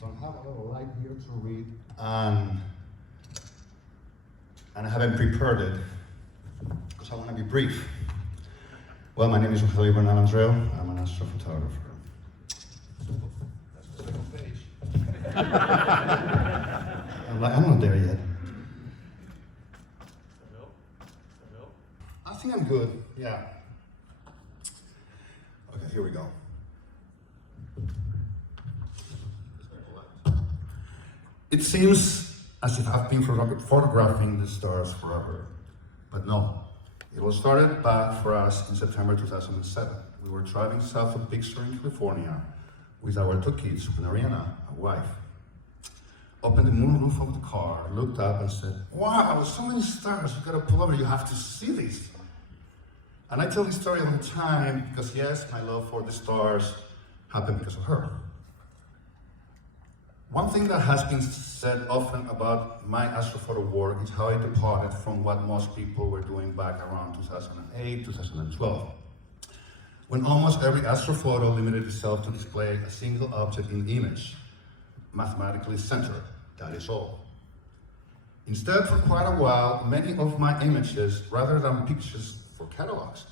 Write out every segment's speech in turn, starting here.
don't have a little light here to read, and I haven't prepared it because I want to be brief. Well, my name is Rogelio Bernal Andreu. I'm an astrophotographer. That's the second page. I'm not there yet. I think I'm good, yeah. Okay, here we go. It seems as if I've been photographing the stars forever, but no. It all started back for us in September 2007. We were driving south of Big Sur in California with our two kids, with Ariana, our wife. Opened the moonroof of the car, looked up and said, wow, so many stars, you gotta pull over, you have to see this. And I tell this story all the time because yes, my love for the stars happened because of her. One thing that has been said often about my astrophoto work is how it departed from what most people were doing back around 2008, 2012, when almost every astrophoto limited itself to display a single object in the image, mathematically centered, that is all. Instead, for quite a while, many of my images, rather than pictures for catalogs,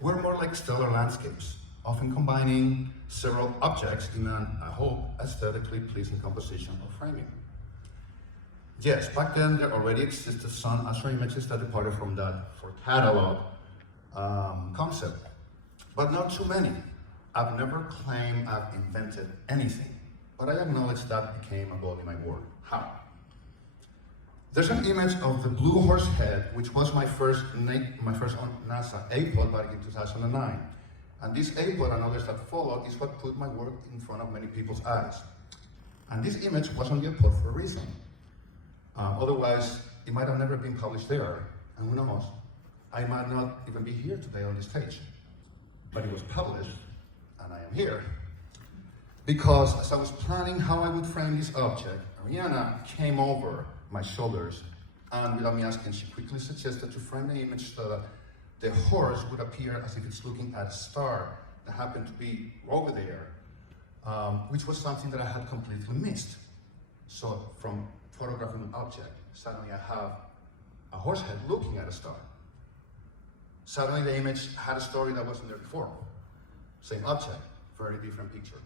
were more like stellar landscapes, often combining several objects in an, I hope, aesthetically pleasing composition or framing. Yes, back then there already existed some astro images that departed from that for catalog concept, but not too many. I've never claimed I've invented anything, but I acknowledge that became a body in my work. How? There's an image of the blue horse head, which was my first on NASA A-pod back in 2009. And this A-pod and others that followed is what put my work in front of many people's eyes. And this image was on the A-pod for a reason. Otherwise, it might have never been published there. And who knows, I might not even be here today on this stage. But it was published, and I am here. Because as I was planning how I would frame this object, Ariana came over my shoulders, and without me asking, she quickly suggested to frame the image so that the horse would appear as if it's looking at a star that happened to be over there, which was something that I had completely missed. So from photographing an object, suddenly I have a horse head looking at a star. Suddenly the image had a story that wasn't there before. Same object, very different picture.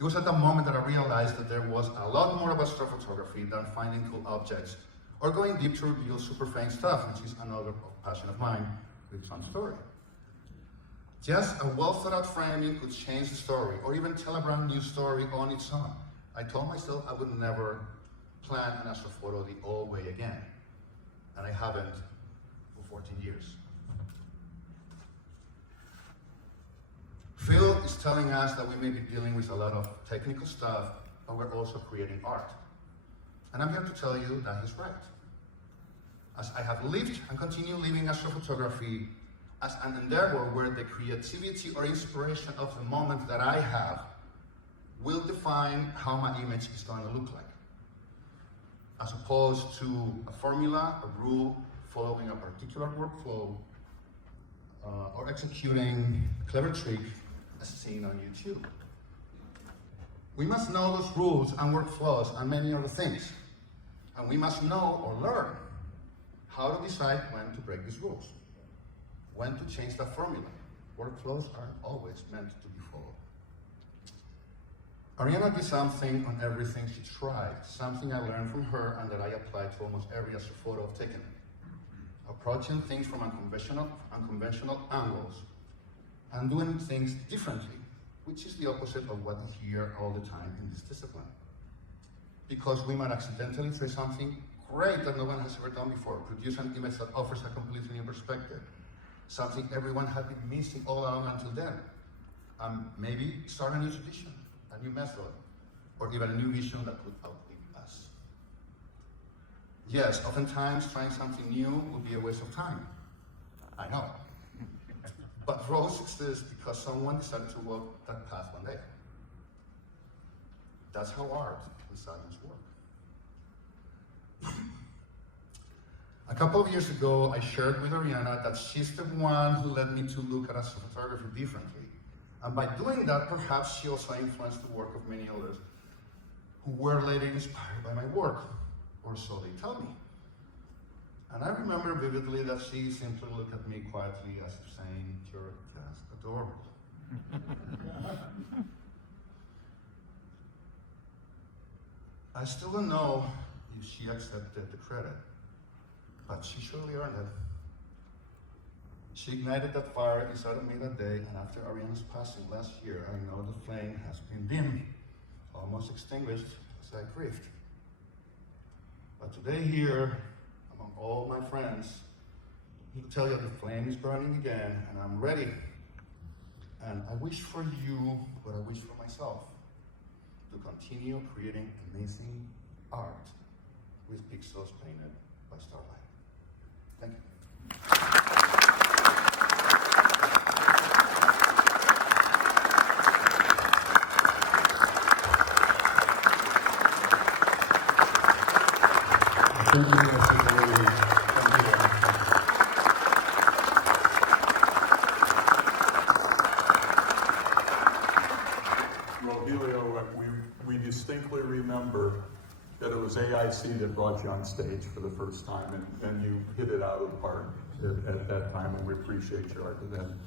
It was at that moment that I realized that there was a lot more about astrophotography than finding cool objects or going deep to reveal super faint stuff, which is another passion of mine with some story. Just a well thought out framing could change the story or even tell a brand new story on its own. I told myself I would never plan an astrophoto the old way again, and I haven't for 14 years. Phil is telling us that we may be dealing with a lot of technical stuff, but we're also creating art. And I'm here to tell you that he's right. As I have lived and continue living astrophotography as an endeavor where the creativity or inspiration of the moment that I have will define how my image is going to look like. As opposed to a formula, a rule, following a particular workflow, or executing a clever trick as seen on YouTube. We must know those rules and workflows and many other things. And we must know or learn how to decide when to break these rules, when to change that formula. Workflows aren't always meant to be followed. Ariana did something on everything she tried, something I learned from her and that I applied to almost every astrophoto I've taken. Approaching things from unconventional angles and doing things differently, which is the opposite of what we hear all the time in this discipline. Because we might accidentally try something great that no one has ever done before, produce an image that offers a completely new perspective, something everyone had been missing all along until then. Maybe start a new tradition, a new method, or even a new vision that could outlive us. Yes, oftentimes trying something new will be a waste of time. I know. But growth exists because someone decided to walk that path one day. That's how art and science work. A couple of years ago, I shared with Ariana that she's the one who led me to look at astrophotography differently. And by doing that, perhaps she also influenced the work of many others who were later inspired by my work, or so they tell me. And I remember vividly that she simply looked at me quietly as if saying, "You're just adorable." I still don't know if she accepted the credit, but she surely earned it. She ignited that fire inside of me that day, and after Ariana's passing last year, I know the flame has been dimmed, almost extinguished as I grieved. But today here, among all my friends, I can tell you the flame is burning again, and I'm ready. And I wish for you what I wish for myself, to continue creating amazing art with pixels painted by starlight. Thank you. Rogelio, we distinctly remember that it was AIC that brought you on stage for the first time, and you hit it out of the park at that time, and we appreciate your art. And then